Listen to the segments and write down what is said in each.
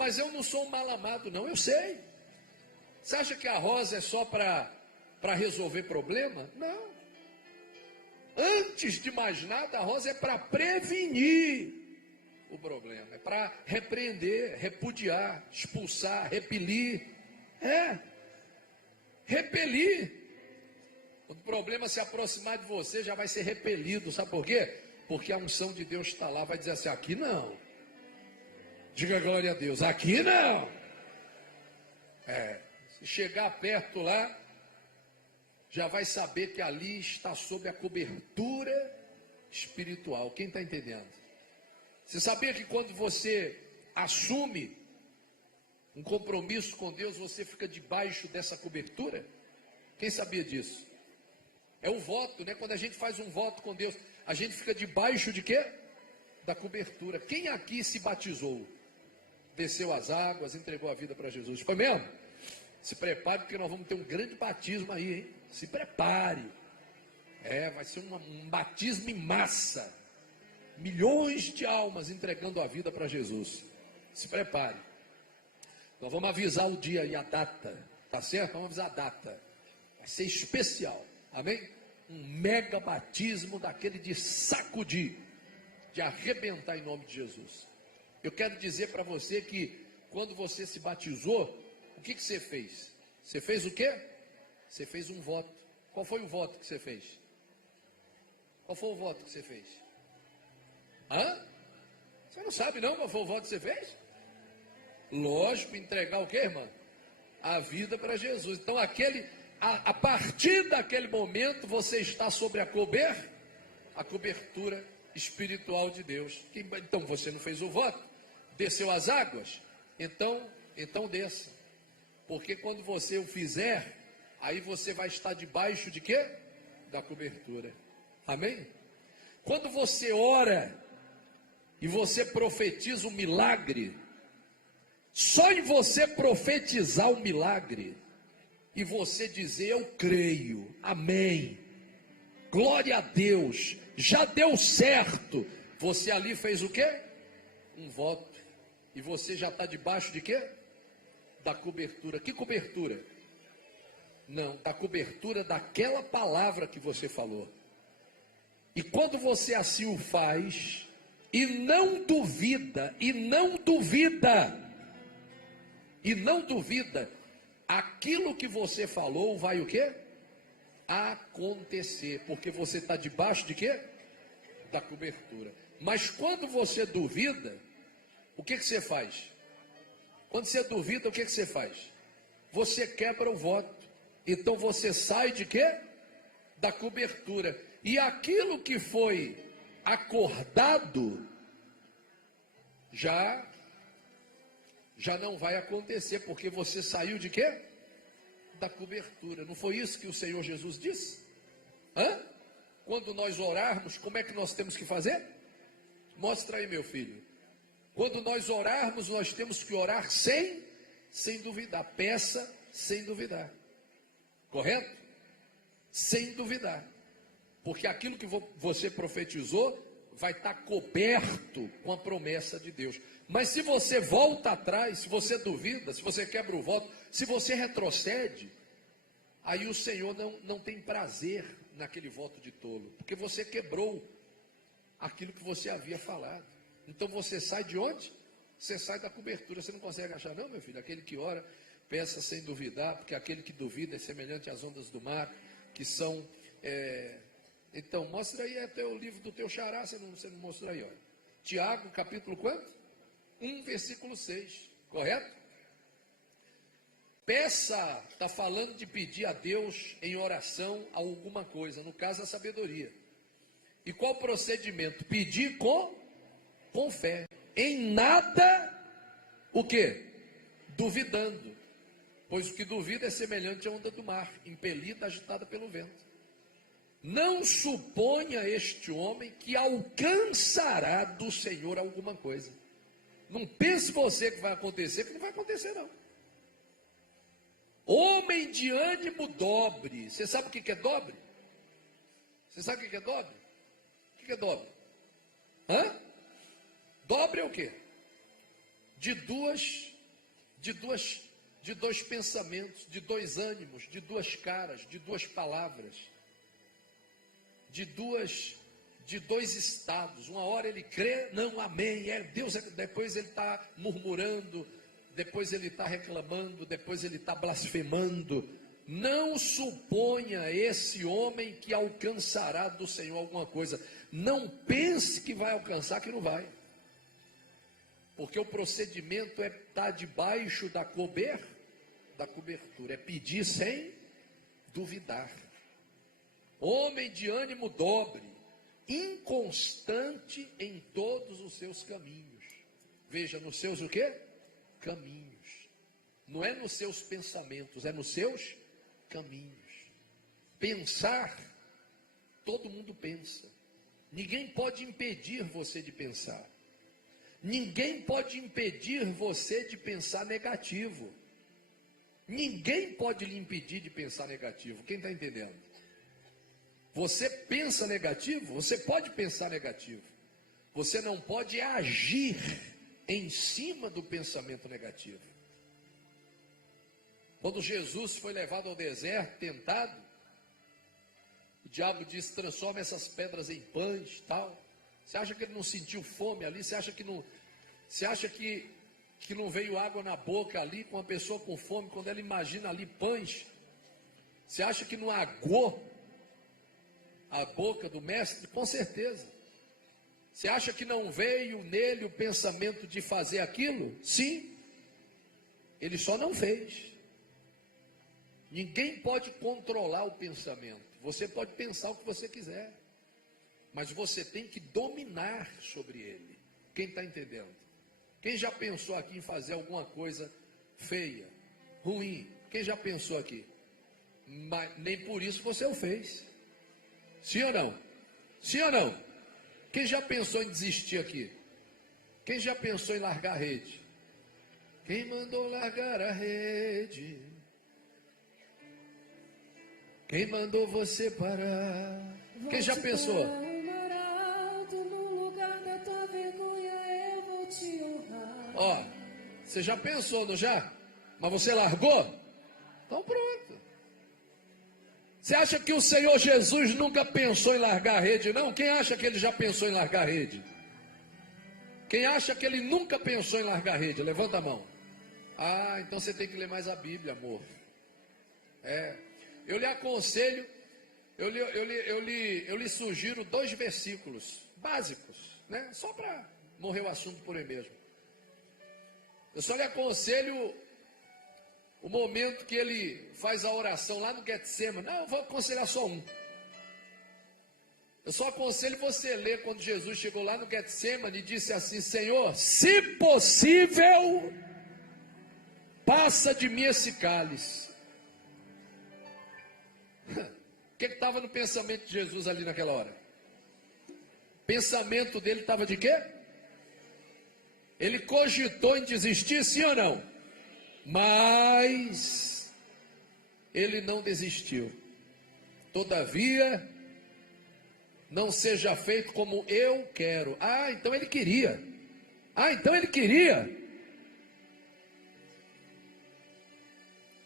mas eu não sou um mal amado, não. Eu sei. Você acha que a rosa é só para resolver problema? Não. Antes de mais nada, a rosa é para prevenir o problema. É para repreender, repudiar, expulsar, repelir. Repelir. Quando o problema se aproximar de você, já vai ser repelido. Sabe por quê? Porque a unção de Deus está lá, vai dizer assim, aqui não. Diga glória a Deus, aqui não. Se chegar perto lá, já vai saber que ali está sob a cobertura espiritual. Quem está entendendo? Você sabia que quando você assume um compromisso com Deus, você fica debaixo dessa cobertura? Quem sabia disso? É o voto, né? Quando a gente faz um voto com Deus, a gente fica debaixo de quê? Da cobertura. Quem aqui se batizou? Desceu as águas, entregou a vida para Jesus. Foi mesmo? Se prepare, porque nós vamos ter um grande batismo aí, hein? Se prepare. Vai ser um batismo em massa. Milhões de almas entregando a vida para Jesus. Se prepare. Nós vamos avisar o dia e a data. Tá certo? Vamos avisar a data. Vai ser especial. Amém? Um mega batismo daquele de sacudir, de arrebentar em nome de Jesus. Eu quero dizer para você que quando você se batizou, o que você fez? Você fez o quê? Você fez um voto. Qual foi o voto que você fez? Qual foi o voto que você fez? Você não sabe não qual foi o voto que você fez? Lógico, entregar o quê, irmã? A vida para Jesus. Então a partir daquele momento você está sobre a cobertura espiritual de Deus. Então você não fez o voto? Desceu as águas? Então desça. Porque quando você o fizer, aí você vai estar debaixo de quê? Da cobertura. Amém? Quando você ora e você profetiza um milagre, só em você profetizar o milagre e você dizer eu creio, amém, glória a Deus, já deu certo, você ali fez o quê? Um voto. E você já está debaixo de quê? Da cobertura. Que cobertura? Não, da cobertura daquela palavra que você falou. E quando você assim o faz, e não duvida, aquilo que você falou vai o quê? Acontecer, porque você está debaixo de quê? Da cobertura. Mas quando você duvida, o que você faz? Quando você duvida, o que você faz? Você quebra o voto. Então você sai de quê? Da cobertura. E aquilo que foi acordado já não vai acontecer, porque você saiu de quê? Da cobertura. Não foi isso que o Senhor Jesus disse? Quando nós orarmos, como é que nós temos que fazer? Mostra aí, meu filho. Quando nós orarmos, nós temos que orar sem duvidar. Peça sem duvidar. Correto? Sem duvidar. Porque aquilo que você profetizou vai estar coberto com a promessa de Deus. Mas se você volta atrás, se você duvida, se você quebra o voto, se você retrocede, aí o Senhor não tem prazer naquele voto de tolo. Porque você quebrou aquilo que você havia falado. Então você sai de onde? Você sai da cobertura. Você não consegue achar, não, meu filho? Aquele que ora, peça sem duvidar, porque aquele que duvida é semelhante às ondas do mar, que são... Então, mostra aí até o livro do teu xará, você não mostrou aí, ó. Tiago, capítulo quanto? 1, versículo 6, correto? Peça, está falando de pedir a Deus em oração alguma coisa, no caso a sabedoria. E qual procedimento? Pedir com fé. Em nada, o quê? Duvidando. Pois o que duvida é semelhante à onda do mar, impelida, agitada pelo vento. Não suponha este homem que alcançará do Senhor alguma coisa. Não pense você que vai acontecer, que não vai acontecer não. Homem de ânimo dobre. Você sabe o que é dobre? Você sabe o que é dobre? O que é dobre? Dobre é o quê? De duas de dois pensamentos, de dois ânimos, de duas caras, de duas palavras, de dois estados. Uma hora ele crê, não, amém, é Deus, depois ele está murmurando, depois ele está reclamando, depois ele está blasfemando. Não suponha esse homem que alcançará do Senhor alguma coisa. Não pense que vai alcançar, que não vai. Porque o procedimento é estar debaixo da cobertura, é pedir sem duvidar. Homem de ânimo dobre, inconstante em todos os seus caminhos. Veja, nos seus o quê? Caminhos. Não é nos seus pensamentos, é nos seus caminhos. Pensar, todo mundo pensa. Ninguém pode impedir você de pensar. Ninguém pode impedir você de pensar negativo. Ninguém pode lhe impedir de pensar negativo. Quem está entendendo? Você pensa negativo? Você pode pensar negativo. Você não pode agir em cima do pensamento negativo. Quando Jesus foi levado ao deserto, tentado, o diabo disse: transforma essas pedras em pães, tal. Você acha que ele não sentiu fome ali? Você acha que não veio água na boca ali com uma pessoa com fome, quando ela imagina ali pães? Você acha que não aguou a boca do mestre? Com certeza. Você acha que não veio nele o pensamento de fazer aquilo? Sim. Ele só não fez. Ninguém pode controlar o pensamento. Você pode pensar o que você quiser, mas você tem que dominar sobre ele. Quem está entendendo? Quem já pensou aqui em fazer alguma coisa feia, ruim? Quem já pensou aqui? Mas nem por isso você o fez. Sim ou não? Sim ou não? Quem já pensou em desistir aqui? Quem já pensou em largar a rede? Quem mandou largar a rede? Quem mandou você parar? Quem já pensou? Ó, você já pensou, não já? Mas você largou? Então pronto. Você acha que o Senhor Jesus nunca pensou em largar a rede, não? Quem acha que ele já pensou em largar a rede? Quem acha que ele nunca pensou em largar a rede? Levanta a mão. Ah, então você tem que ler mais a Bíblia, amor. Eu lhe aconselho, eu lhe sugiro 2 versículos básicos, né? Só para morrer o assunto por aí mesmo. Eu só lhe aconselho o momento que ele faz a oração lá no Getsemane. Não, eu vou aconselhar só um. Eu só aconselho você ler quando Jesus chegou lá no Getsemane e disse assim: Senhor, se possível, passa de mim esse cálice. O que estava no pensamento de Jesus ali naquela hora? O pensamento dele estava de quê? Ele cogitou em desistir, sim ou não? Mas ele não desistiu. Todavia, não seja feito como eu quero. Ah, então ele queria. Ah, então ele queria.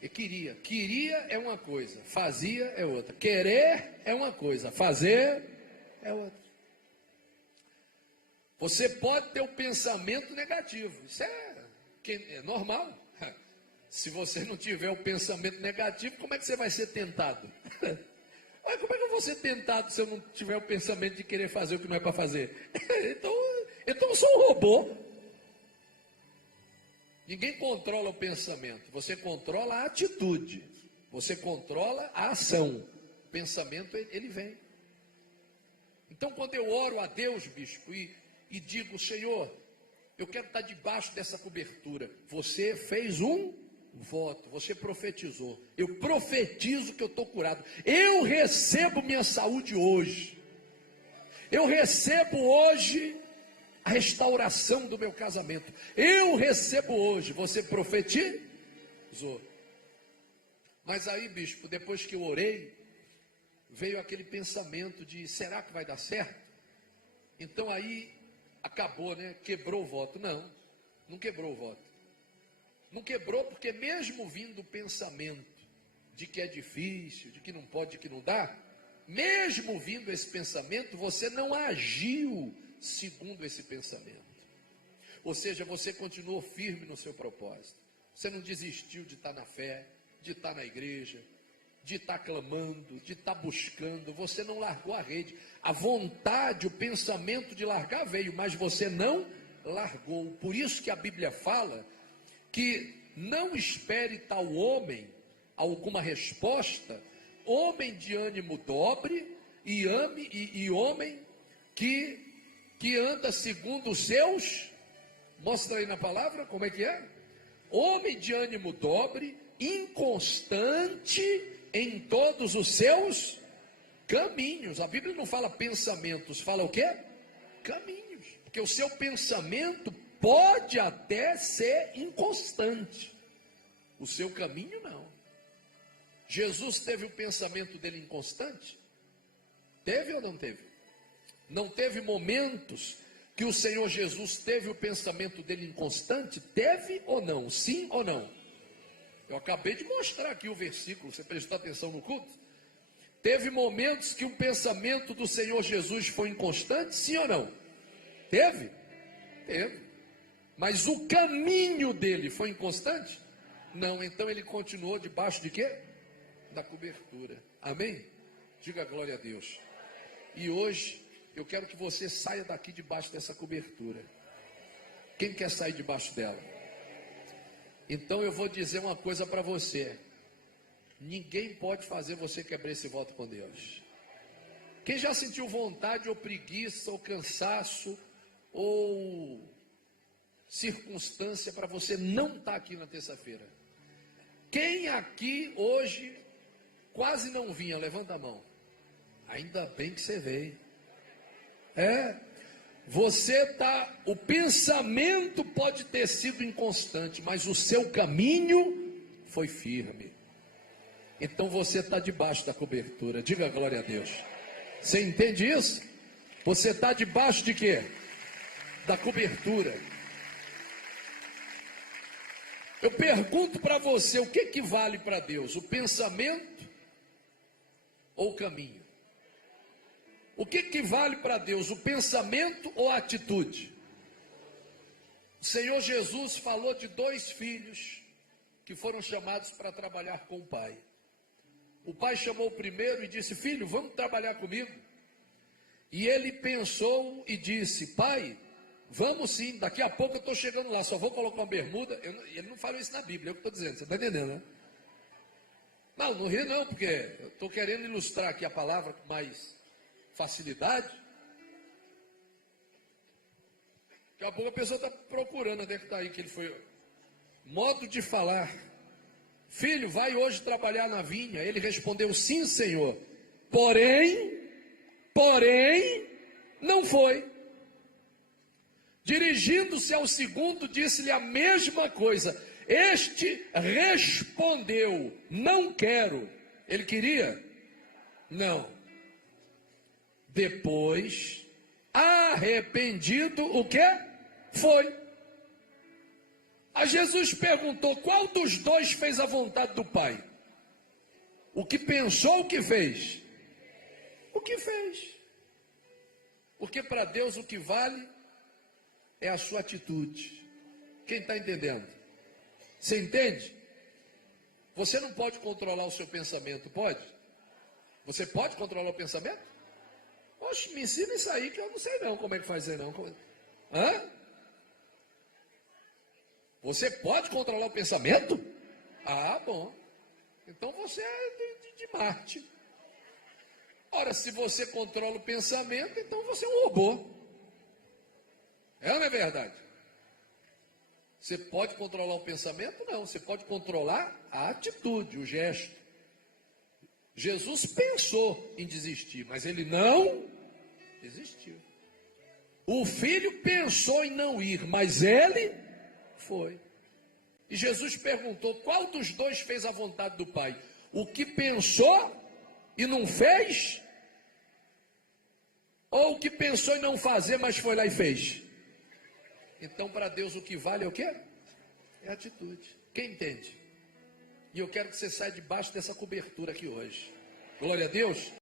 E queria. Queria é uma coisa, fazia é outra. Querer é uma coisa, fazer é outra. Você pode ter um pensamento negativo. Isso é normal. Se você não tiver o pensamento negativo, como é que você vai ser tentado? Mas como é que eu vou ser tentado se eu não tiver o pensamento de querer fazer o que não é para fazer? Então eu sou um robô. Ninguém controla o pensamento, você controla a atitude, você controla a ação. O pensamento, ele vem. Então, quando eu oro a Deus, bispo, e digo: Senhor, eu quero estar debaixo dessa cobertura, você fez um voto, você profetizou. Eu profetizo que eu estou curado. Eu recebo minha saúde hoje. Eu recebo hoje a restauração do meu casamento. Eu recebo hoje. Você profetizou. Mas aí, bispo, depois que eu orei, veio aquele pensamento de: será que vai dar certo? Então aí acabou, né? Quebrou o voto. Não quebrou o voto. Não quebrou porque mesmo vindo o pensamento de que é difícil, de que não pode, de que não dá, mesmo vindo esse pensamento, você não agiu segundo esse pensamento. Ou seja, você continuou firme no seu propósito. Você não desistiu de estar na fé, de estar na igreja, de estar clamando, de estar buscando. Você não largou a rede. A vontade, o pensamento de largar veio, mas você não largou. Por isso que a Bíblia fala que não espere tal homem alguma resposta, homem de ânimo dobre e homem que anda segundo os seus, mostra aí na palavra como é que é, homem de ânimo dobre, inconstante em todos os seus caminhos. A Bíblia não fala pensamentos, fala o quê? Caminhos, porque o seu pensamento pode até ser inconstante, o seu caminho não. Jesus teve o pensamento dele inconstante? Teve ou não teve? Não teve momentos que o Senhor Jesus teve o pensamento dele inconstante? Teve ou não? Sim ou não? Eu acabei de mostrar aqui o versículo, você prestou atenção no culto? Teve momentos que o pensamento do Senhor Jesus foi inconstante? Sim ou não? Teve? Teve. Mas o caminho dele foi inconstante? Não, então ele continuou debaixo de quê? Da cobertura. Amém? Diga glória a Deus. E hoje eu quero que você saia daqui debaixo dessa cobertura. Quem quer sair debaixo dela? Então eu vou dizer uma coisa para você. Ninguém pode fazer você quebrar esse voto com Deus. Quem já sentiu vontade ou preguiça ou cansaço ou circunstância para você não estar aqui na terça-feira? Quem aqui hoje quase não vinha? Levanta a mão. Ainda bem que você veio. O pensamento pode ter sido inconstante, mas o seu caminho foi firme. Então você está debaixo da cobertura. Diga glória a Deus. Você entende isso? Você está debaixo de quê? Da cobertura. Eu pergunto para você, o que vale para Deus? O pensamento ou o caminho? O que vale para Deus? O pensamento ou a atitude? O Senhor Jesus falou de 2 filhos que foram chamados para trabalhar com o pai. O pai chamou o primeiro e disse: filho, vamos trabalhar comigo. E ele pensou e disse: pai, vamos sim, daqui a pouco eu estou chegando lá, só vou colocar uma bermuda. Ele não falou isso na Bíblia, eu que estou dizendo, você está entendendo, né? Não ri não, porque eu estou querendo ilustrar aqui a palavra com mais facilidade. Daqui a pouco a pessoa está procurando, onde é que está aí que ele foi. Modo de falar. Filho, vai hoje trabalhar na vinha. Ele respondeu: sim, Senhor. Porém, não foi. Dirigindo-se ao segundo, disse-lhe a mesma coisa. Este respondeu: não quero. Ele queria? Não. Depois, arrependido, o quê? Foi. A Jesus perguntou: qual dos 2 fez a vontade do Pai? O que pensou, o que fez? O que fez. Porque para Deus o que vale é a sua atitude. Quem está entendendo? Você entende? Você não pode controlar o seu pensamento, pode? Você pode controlar o pensamento? Oxe, me ensina isso aí que eu não sei não como é que faz isso não. Hã? Você pode controlar o pensamento? Ah, bom. Então você é de Marte. Ora, se você controla o pensamento, então você é um robô. É ou não é verdade? Você pode controlar o pensamento? Não. Você pode controlar a atitude, o gesto. Jesus pensou em desistir, mas ele não desistiu. O filho pensou em não ir, mas ele foi. E Jesus perguntou: qual dos 2 fez a vontade do Pai? O que pensou e não fez? Ou o que pensou em não fazer, mas foi lá e fez? Então para Deus o que vale é o quê? É atitude. Quem entende? E eu quero que você saia debaixo dessa cobertura aqui hoje. Glória a Deus.